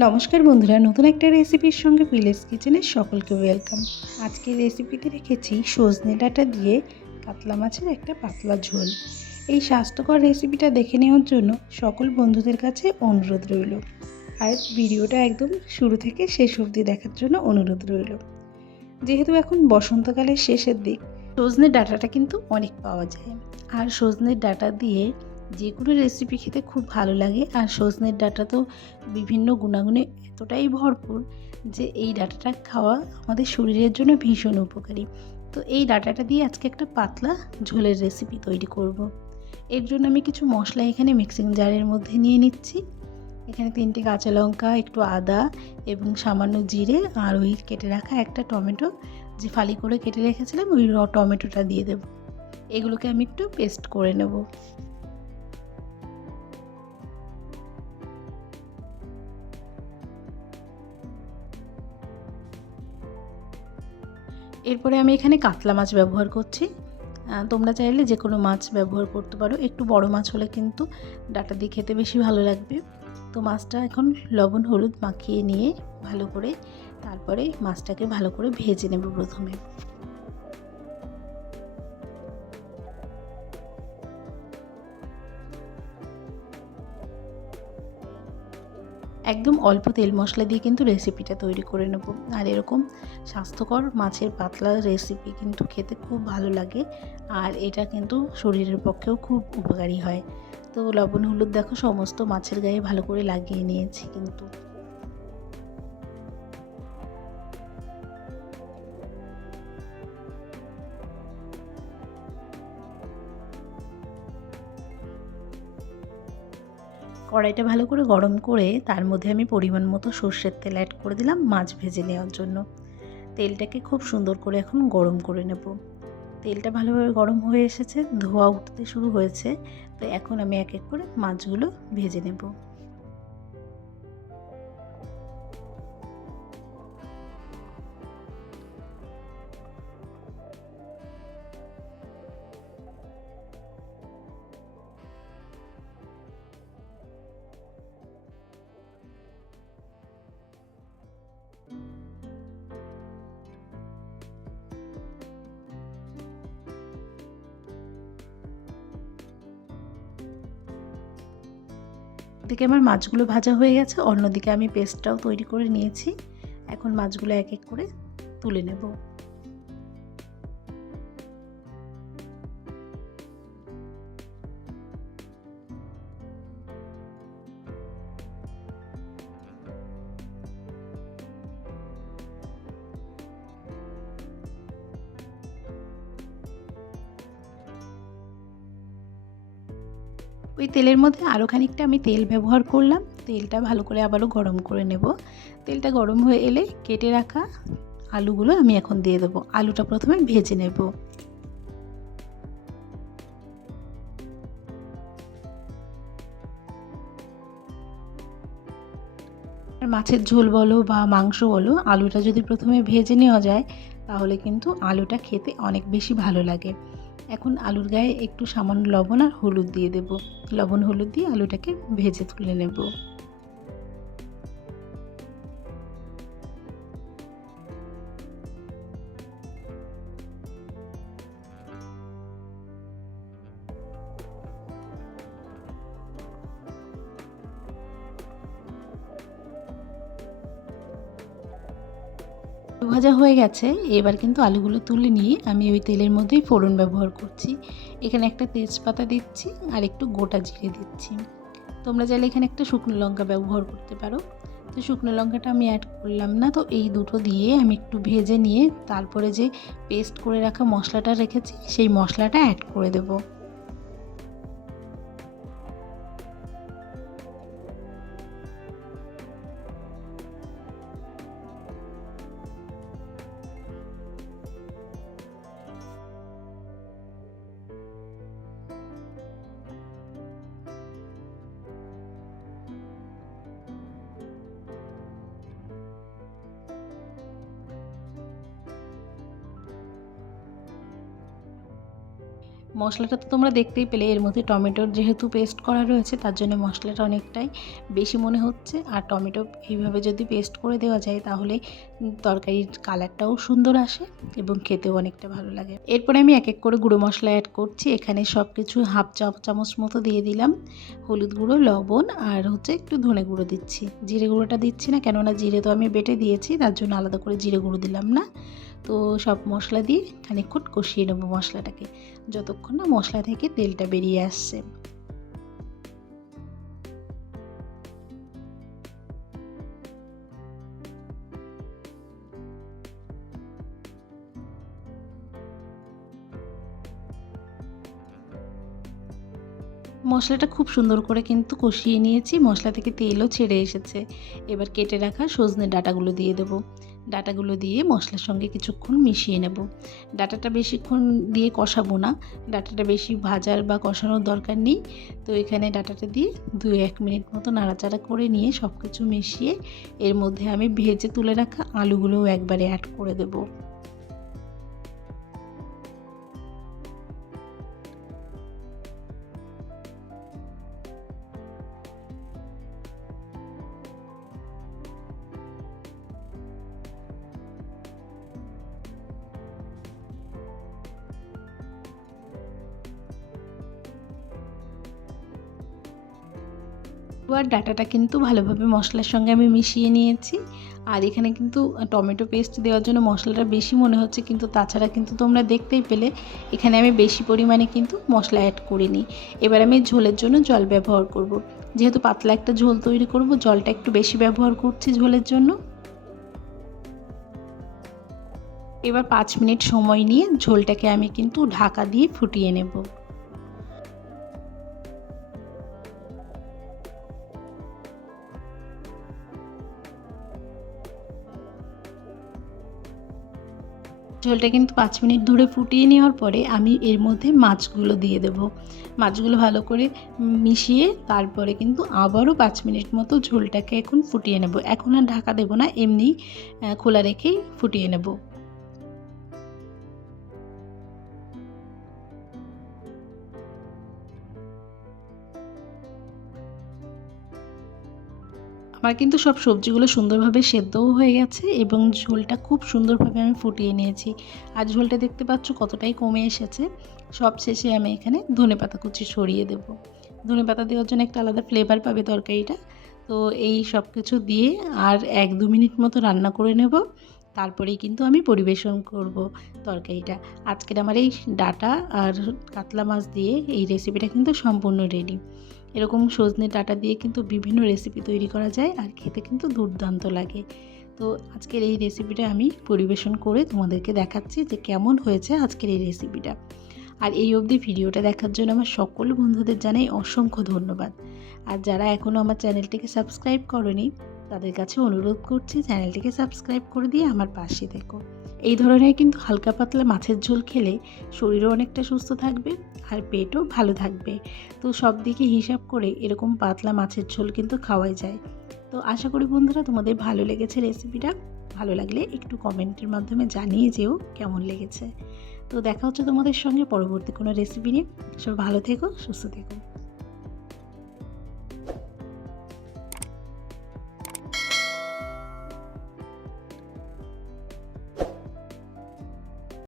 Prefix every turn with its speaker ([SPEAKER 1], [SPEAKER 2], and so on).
[SPEAKER 1] নমস্কার বন্ধুরা, নতুন একটা রেসিপির সঙ্গে ভিলেজ কিচেনের সকলকে ওয়েলকাম আজকের রেসিপিতে রেখেছি সজনে ডাঁটা দিয়ে কাতলা মাছের একটা পাতলা ঝোল। এই স্বাস্থ্যকর রেসিপিটা দেখে নেওয়ার জন্য সকল বন্ধুদের কাছে অনুরোধ রইল। আর ভিডিওটা একদম শুরু থেকে শেষ অবধি দেখার জন্য অনুরোধ রইল। যেহেতু এখন বসন্তকালের শেষের দিক সজনের ডাঁটাটা কিন্তু অনেক পাওয়া যায়। আর সজনের ডাঁটা দিয়ে যে কোনো রেসিপি খেতে খুব ভালো লাগে। আর সজনের ডাটা তো বিভিন্ন গুণাগুণে এতটাই ভরপুর যে এই ডাটাটা খাওয়া আমাদের শরীরের জন্য ভীষণ উপকারী। তো এই ডাটাটা দিয়ে আজকে একটা পাতলা ঝোলের রেসিপি তৈরি করব। এর জন্য আমি কিছু মশলা এখানে মিক্সিং জারের মধ্যে নিয়ে নিচ্ছি। এখানে তিনটে কাঁচা লঙ্কা, একটু আদা এবং সামান্য জিরে আর ওই কেটে রাখা একটা টমেটো। যে ফালি করে কেটে রেখেছিলাম, ওই র টমেটোটা দিয়ে দেবো। এগুলোকে আমি একটু পেস্ট করে নেব। এরপরে আমি এখানে কাতলা মাছ ব্যবহার করছি। তোমরা চাইলে যে কোনো মাছ ব্যবহার করতে পারো। একটু বড় মাছ হলে কিন্তু ডাটা দিয়ে খেতে বেশি ভালো লাগবে। তো মাছটা এখন লবণ, হলুদ মাখিয়ে নিয়ে ভালো করে তারপরে মাছটাকে ভালো করে ভেজে নেব প্রথমে। একদম অল্প তেল মশলা দিয়ে কিন্তু রেসিপিটা তৈরি করে নেব। আর এরকম স্বাস্থ্যকর মাছের পাতলা রেসিপি কিন্তু খেতে খুব ভালো লাগে। আর এটা কিন্তু শরীরের পক্ষেও খুব উপকারী হয়। তো লবণ, হলুদ দেখো, সমস্ত মাছের গায়ে ভালো করে লাগিয়ে নিয়েছি কিন্তু। কড়াইটা ভালো করে গরম করে তার মধ্যে আমি পরিমাণ মতো সর্ষের তেল অ্যাড করে দিলাম মাছ ভেজে নেওয়ার জন্য। তেলটাকে খুব সুন্দর করে এখন গরম করে নেব। তেলটা ভালোভাবে গরম হয়ে এসেছে, ধোয়া উঠতে শুরু হয়েছে, তো এখন আমি এক এক করে মাছগুলো ভেজে নেব। দিকে আমার মাছগুলো ভাজা হয়ে গেছে, অন্যদিকে আমি পেস্টটাও তৈরি করে নিয়েছি। এখন মাছগুলো এক এক করে তুলে নেব। ওই তেলের মধ্যে আরও খানিকটা আমি তেল ব্যবহার করলাম। তেলটা ভালো করে আবারও গরম করে নেব। তেলটা গরম হয়ে এলে কেটে রাখা আলুগুলো আমি এখন দিয়ে দেবো। আলুটা প্রথমে ভেজে নেব। মাছের ঝোল বলো বা মাংস বলো, আলুটা যদি প্রথমে ভেজে নেওয়া যায়, তাহলে কিন্তু আলুটা খেতে অনেক বেশি ভালো লাগে। এখন আলুর গায়ে একটু সামান্য লবণ আর হলুদ দিয়ে দেব। লবণ, হলুদ দিয়ে আলুটাকে ভেজে তুলে নেব। ভাজা হয়ে গেছে, এবার কিন্তু আলুগুলো তুলে নিয়ে আমি ওই তেলের মধ্যেই ফোড়ন ব্যবহার করছি। এখানে একটা তেজপাতা দিচ্ছি আর একটু গোটা জিরে দিচ্ছি। তোমরা চাইলে এখানে একটা শুকনো লঙ্কা ব্যবহার করতে পারো। তো শুকনো লঙ্কাটা আমি অ্যাড করলাম না, তো এই দুটো দিয়ে আমি একটু ভেজে নিয়ে তারপরে যে পেস্ট করে রাখা মশলাটা রেখেছি, সেই মশলাটা অ্যাড করে দেবো। মশলাটা তো তোমরা দেখতেই পেলে, এর মধ্যে টমেটোর যেহেতু পেস্ট করা রয়েছে, তার জন্য মশলাটা অনেকটাই বেশি মনে হচ্ছে। আর টমেটো এইভাবে যদি পেস্ট করে দেওয়া যায়, তাহলে তরকারির কালারটাও সুন্দর আসে এবং খেতেও অনেকটা ভালো লাগে। এরপরে আমি এক এক করে গুঁড়ো মশলা অ্যাড করছি। এখানে সব কিছু হাফ চা চামচ মতো দিয়ে দিলাম। হলুদ গুঁড়ো, লবণ আর হচ্ছে একটু ধনে গুঁড়ো দিচ্ছি। জিরে গুঁড়োটা দিচ্ছি না, কেননা জিরে তো আমি বেটে দিয়েছি, তার জন্য আলাদা করে জিরে গুঁড়ো দিলাম না। তো সব মশলা দিয়ে খানিকক্ষণ কষিয়ে নেব মশলাটাকে। যতক্ষণ না মশলা থেকে তেলটা বেরিয়ে আসছে। মশলাটা খুব সুন্দর করে কিন্তু কষিয়ে নিয়েছি। মশলা থেকে তেলও ছেড়ে এসেছে। এবার কেটে রাখা সজনে ডাটাগুলো দিয়ে দেবো। ডাটাগুলো দিয়ে মশলার সঙ্গে কিছুক্ষণ মিশিয়ে নেব। ডাটাটা বেশিক্ষণ দিয়ে কষাবো না। ডাটাটা বেশি ভাজার বা কষানোর দরকার নেই। তো এখানে ডাটাটা দিয়ে দু এক মিনিট মতো নাড়াচাড়া করে নিয়ে সব কিছু মিশিয়ে এর মধ্যে আমি ভেজে তুলে রাখা আলুগুলোও একবারে অ্যাড করে দেবো। আর ডাটাটা কিন্তু ভালোভাবে মশলার সঙ্গে আমি মিশিয়ে নিয়েছি। আর এখানে কিন্তু টমেটো পেস্ট দেওয়ার জন্য মশলাটা বেশি মনে হচ্ছে, কিন্তু তাছাড়া কিন্তু তোমরা দেখতেই পেলে, এখানে আমি বেশি পরিমাণে কিন্তু মশলা অ্যাড করিনি। এবার আমি ঝোলের জন্য জল ব্যবহার করব। যেহেতু পাতলা একটা ঝোল তৈরি করব, জলটা একটু বেশি ব্যবহার করছি ঝোলের জন্য। এবার পাঁচ মিনিট সময় নিয়ে ঝোলটাকে আমি কিন্তু ঢাকা দিয়ে ফুটিয়ে নেব। ঝোলটা কিন্তু পাঁচ মিনিট ধরে ফুটিয়ে নেওয়ার পরে আমি এর মধ্যে মাছগুলো দিয়ে দেব। মাছগুলো ভালো করে মিশিয়ে তারপরে কিন্তু আবারও পাঁচ মিনিট মতো ঝোলটাকে এখন ফুটিয়ে নেব। এখন আর ঢাকা দেবো না, এমনি খোলা রেখেই ফুটিয়ে নেব। আমার কিন্তু সব সবজিগুলো সুন্দরভাবে সেদ্ধও হয়ে গেছে এবং ঝোলটা খুব সুন্দরভাবে আমি ফুটিয়ে নিয়েছি। আর ঝোলটা দেখতে পাচ্ছ কতটাই কমে এসেছে। সব শেষে আমি এখানে ধনে পাতা কুচি সরিয়ে দেব। ধনে পাতা দেওয়ার জন্য একটা আলাদা ফ্লেভার পাবে তরকারিটা। তো এই সব কিছু দিয়ে আর এক দু মিনিট মতো রান্না করে নেব। তারপরেই কিন্তু আমি পরিবেশন করব তরকারিটা। আজকের আমার এই ডাটা আর কাতলা মাছ দিয়ে এই রেসিপিটা কিন্তু সম্পূর্ণ রেডি এরকম সজনে ডাটা দিয়ে কিন্তু বিভিন্ন রেসিপি তৈরি করা যায় আর খেতে কিন্তু দুর্দান্ত লাগে। তো আজকের এই রেসিপিটা আমি পরিবেশন করে তোমাদেরকে দেখাচ্ছি যে কেমন হয়েছে আজকের এই রেসিপিটা আর এই অবধি ভিডিওটা দেখার জন্য আমার সকল বন্ধুদের জানাই অসংখ্য ধন্যবাদ। আর যারা এখনও আমার চ্যানেলটিকে সাবস্ক্রাইব করনি, তাদের কাছে অনুরোধ করছি চ্যানেলটিকে সাবস্ক্রাইব করে দিয়ে আমার পাশে থেকো। এই ধরনের কিন্তু হালকা পাতলা মাছের ঝোল খেলে শরীরও অনেকটা সুস্থ থাকবে আর পেটও ভালো থাকবে। তো সব দিকে হিসাব করে এরকম পাতলা মাছের ঝোল কিন্তু খাওয়াই যায়। তো আশা করি বন্ধুরা তোমাদের ভালো লেগেছে রেসিপিটা। ভালো লাগলে একটু কমেন্টের মাধ্যমে জানিয়ে যেও কেমন লেগেছে। তো দেখা হচ্ছে তোমাদের সঙ্গে পরবর্তী কোনো রেসিপি নিয়ে। সব ভালো থেকো, সুস্থ থেকো।